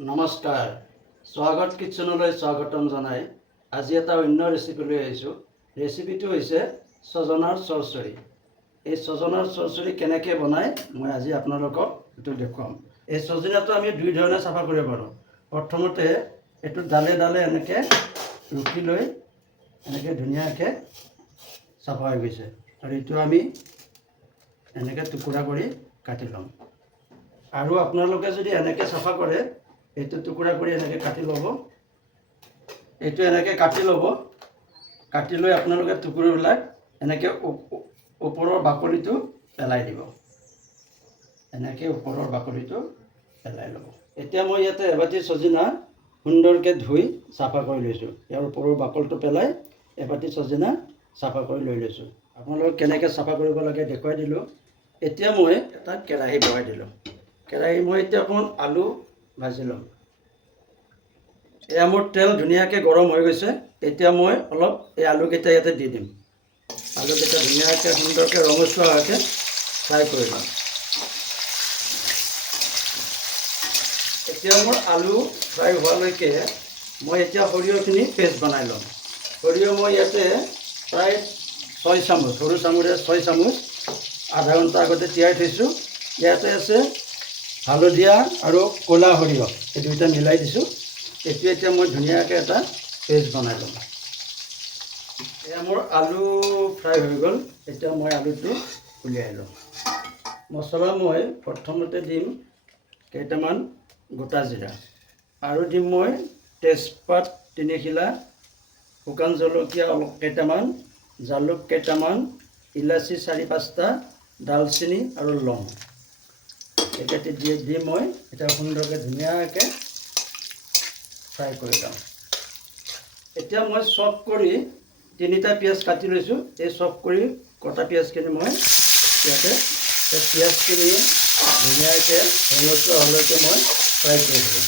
নমস্কাৰ। স্বাগত কিটচেনলৈ স্বাগতম জনাই। আজি এটা অন্য ৰেচিপি লৈ আহিছোঁ। ৰেচিপিটো হৈছে ছজনাৰ চৰচৰি। এই ছজনাৰ চৰচৰি কেনেকৈ বনায়, মই আজি আপোনালোকক এইটো দেখুৱাম। এই ছজনাটো আমি দুই ধৰণে চাফা কৰিব পাৰোঁ। প্ৰথমতে এইটো ডালে ডালে এনেকৈ ৰুকি লৈ এনেকৈ ধুনীয়াকৈ চাফা হৈ গৈছে। আৰু এইটো আমি এনেকৈ টুকুৰা কৰি কাটি ল'ম। আৰু আপোনালোকে যদি এনেকৈ চাফা কৰে এইটো টুকুৰা কৰি এনেকৈ কাটি ল'ব। এইটো এনেকৈ কাটি ল'ব। কাটি লৈ আপোনালোকে টুকুৰাবিলাক এনেকৈ ওপৰৰ বাকলিটো পেলাই দিব। এনেকৈ ওপৰৰ বাকলিটো পেলাই ল'ব। এতিয়া মই ইয়াতে এবাটি ছজিনা সুন্দৰকৈ ধুই চাফা কৰি লৈছোঁ। ইয়াৰ ওপৰৰ বাকলটো পেলাই এবাটি ছজিনা চাফা কৰি লৈ লৈছোঁ। আপোনালোকক কেনেকৈ চাফা কৰিব লাগে দেখুৱাই দিলোঁ। এতিয়া মই এটা কেৰাহী বহাই দিলোঁ। কেৰাহী মই এতিয়া অকণমান আলু ভাজি ল'ম এয়া মোৰ তেল ধুনীয়াকৈ গৰম হৈ গৈছে, এতিয়া মই অলপ এই আলুকেইটা ইয়াতে দি দিম। আলুকেইটা ধুনীয়াকৈ, সুন্দৰকৈ ৰঙচুৱা হোৱাকৈ ফ্ৰাই কৰি ল'ম। এতিয়া মোৰ আলু ফ্ৰাই হোৱালৈকে মই এতিয়া সৰিয়হখিনি পেষ্ট বনাই ল'ম। সৰিয়হ মই ইয়াতে প্ৰায় ছয় চামুচ, সৰু চামুচে ছয় চামুচ, আধা ঘণ্টা আগতে তিয়াই থৈছোঁ। ইয়াতে আছে হালধীয়া আৰু ক'লা সৰিয়হ, এই দুয়োটা মিলাই দিছোঁ। এইটো এতিয়া মই ধুনীয়াকৈ এটা পেষ্ট বনাই ল'ম। এয়া মোৰ আলু ফ্ৰাই হৈ গ'ল। এতিয়া মই আলুটো উলিয়াই ল'ম। মছলা মই প্ৰথমতে দিম কেইটামান গোটা জিৰা আৰু দিম মই তেজপাত তিনিখিলা শুকান জলকীয়া অলপ কেইটামান, জালুক কেইটামান, ইলাচি চাৰি পাঁচটা, ডালচেনি আৰু লং। এতিয়া দি দি মই এতিয়া সুন্দৰকৈ ধুনীয়াকৈ ফ্ৰাই কৰি ল'ম এতিয়া মই চপ কৰি তিনিটা পিঁয়াজ কাটি লৈছোঁ। এই চপ কৰি কটা পিঁয়াজখিনি মই ইয়াতে এই পিঁয়াজখিনি ধুনীয়াকৈ ৰঙচুৱা হ'লৈকে মই ফ্ৰাই কৰি থাকিম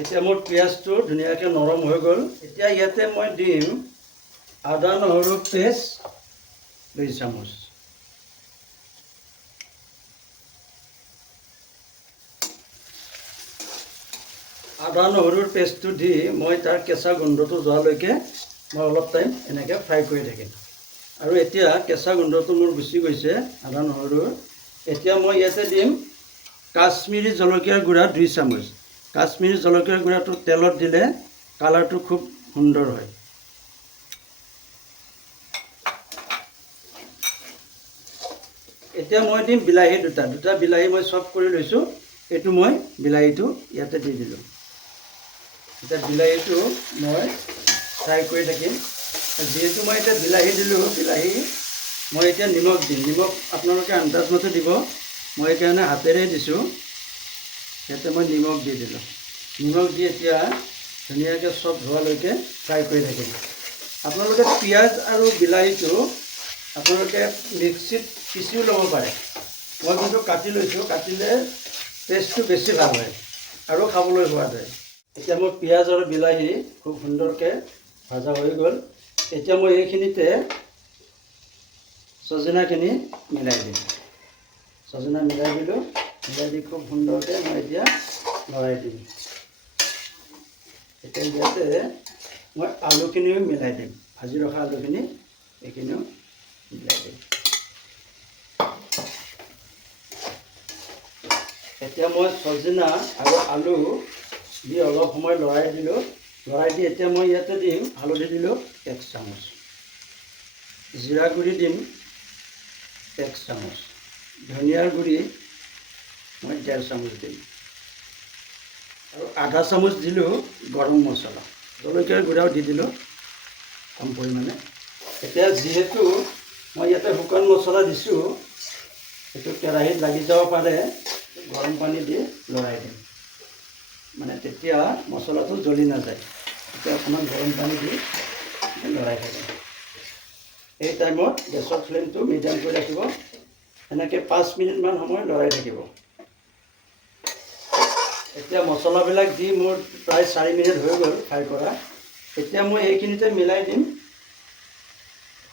এতিয়া মোৰ পিঁয়াজটো ধুনীয়াকৈ নৰম হৈ গ'ল। এতিয়া ইয়াতে মই দিম আদা নহৰু পেষ্ট দুই চামুচ। আদা নহৰুৰ পেষ্টটো দি মই তাৰ কেঁচা গোন্ধটো যোৱালৈকে মই অলপ টাইম এনেকৈ ফ্ৰাই কৰি থাকিম। আৰু এতিয়া কেঁচা গোন্ধটো মোৰ গুচি গৈছে, আদা নহৰুৰ। এতিয়া মই ইয়াতে দিম কাশ্মীৰী জলকীয়াৰ গুড়া দুই চামুচ। কাশ্মীৰী জলকীয়াৰ গুড়াটো তেলত দিলে কালাৰটো খুব সুন্দৰ হয়। এতিয়া মই দিম বিলাহী দুটা। দুটা বিলাহী মই চপ কৰি লৈছোঁ। এইটো মই বিলাহীটো ইয়াতে দি দিলোঁ। এতিয়া বিলাহীটো মই ফ্ৰাই কৰি থাকিম। যিহেতু মই এতিয়া বিলাহী দিলোঁ, বিলাহী মই এতিয়া নিমখ দিম। নিমখ আপোনালোকে আন্দাজমতে দিব। মই সেইকাৰণে হাতেৰে দিছোঁ। ইয়াতে মই নিমখ দি দিলোঁ। নিমখ দি এতিয়া ধুনীয়াকৈ চব ধোৱালৈকে ফ্ৰাই কৰি থাকিম। আপোনালোকে পিঁয়াজ আৰু বিলাহীটো আপোনালোকে মিক্সিত পিচিও ল'ব পাৰে। মই কিন্তু কাটি লৈছোঁ, কাটিলে টেষ্টটো বেছি ভালো হয় আৰু খাবলৈ সোৱাদ হয়। এতিয়া মোৰ পিঁয়াজ আৰু বিলাহী খুব সুন্দৰকৈ ভজা হৈ গ'ল। এতিয়া মই এইখিনিতে ছজিনাখিনি মিলাই দিম। ছজিনা মিলাই দিলোঁ। মিলাই দি খুব সুন্দৰকৈ মই এতিয়া লৰাই দিম। এতিয়া ইয়াতে মই আলুখিনিও মিলাই দিম। ভাজি ৰখা আলুখিনি এইখিনিও মিলাই দিম। এতিয়া মই ছজিনা আৰু আলু দি অলপ সময় লৰাই দিলোঁ। লৰাই দি এতিয়া মই ইয়াতে দিম, হালধি দিলোঁ, এক চামুচ। জিৰা গুড়ি দিম, এক চামুচ। ধনিয়াৰ গুড়ি মই ডেৰ চামুচ দিম। আৰু আধা চামুচ দিলোঁ গৰম মছলা। জলকীয়াৰ গুড়াও দি দিলোঁ কম পৰিমাণে। এতিয়া যিহেতু মই ইয়াতে শুকান মছলা দিছোঁ, সেইটো কেৰাহীত লাগি যাব পাৰে, গৰম পানী দি লৰাই দিম। মানে তেতিয়া মছলাটো জ্বলি নাযায়। এতিয়া অকণমান গৰম পানী দি লৰাই থাকিম এই টাইমত গেছৰ ফ্লেমটো মিডিয়াম কৰি ৰাখিব। এনেকৈ পাঁচ মিনিটমান সময় লৰাই থাকিব। এতিয়া মছলাবিলাক দি মোৰ প্ৰায় চাৰি মিনিট হৈ গ'ল ফ্ৰাই কৰা। এতিয়া মই এইখিনিতে মিলাই দিম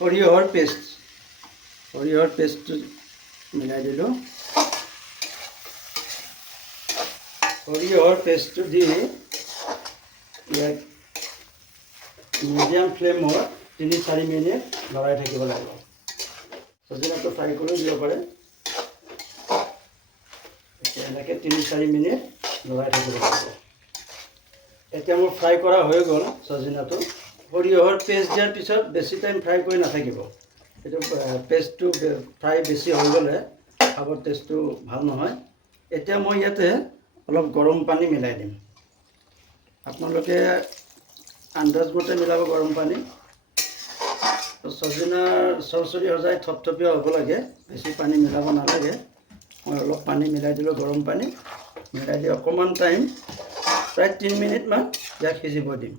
সৰিয়হৰ পেষ্ট। সৰিয়হৰ পেষ্টটো মিলাই দিলোঁ। সৰিয়হৰ পেষ্টটো দি ইয়াক মিডিয়াম ফ্লেমত তিনি চাৰি মিনিট লৰাই থাকিব লাগিব চজিনাটো ফ্ৰাই কৰিও দিব পাৰে এনেকৈ তিনি চাৰি মিনিট লৰাই থাকিব লাগিব এতিয়া মোৰ ফ্ৰাই কৰা হৈ গ'ল চজিনাটো সৰিয়হৰ পেষ্ট দিয়াৰ পিছত বেছি টাইম ফ্ৰাই কৰি নাথাকিব এইটো পেষ্টটো ফ্ৰাই বেছি হৈ গ'লে খাবৰ টেষ্টটো ভালো নহয়। এতিয়া মই ইয়াতে অলপ গৰম পানী মিলাই দিম। আপোনালোকে আন্দাজমতে মিলাব গৰম পানী। চজিনাৰ চৰচৰি সজাই থপথপীয়া হ'ব লাগে, বেছি পানী মিলাব নালাগে। মই অলপ পানী মিলাই দিলোঁ গৰম পানী। মিলাই দি অকণমান টাইম প্ৰায় তিনি মিনিটমান ইয়াক সিজিব দিম।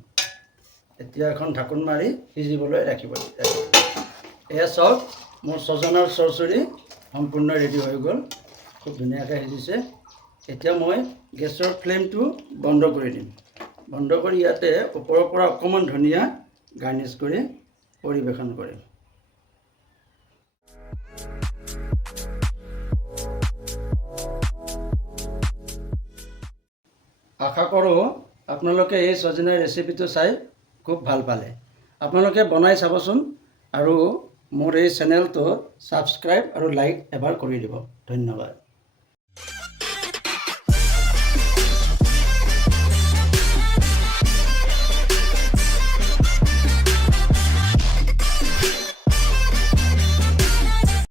এতিয়া এখন ঢাকোন মাৰি সিজিবলৈ ৰাখিব এয়া চাওক, মোৰ ছজনাৰ চৰচৰি সম্পূৰ্ণ ৰেডি হৈ গ'ল। খুব ধুনীয়াকৈ সিজিছে। এতিয়া মই গেছৰ ফ্লেমটো বন্ধ কৰি দিম। বন্ধ কৰি ইয়াতে ওপৰৰ পৰা অকণমান ধনিয়া গাৰ্নিছ কৰি পৰিৱেশন কৰিম। আশা কৰোঁ আপোনালোকে এই ছজিনাৰ ৰেচিপিটো চাই খুব ভালো পালে। আপোনালোকে বনাই চাবচোন আৰু মোৰ এই চেনেলটো ছাবস্ক্ৰাইব আৰু লাইক এবাৰ কৰি দিব। ধন্যবাদ।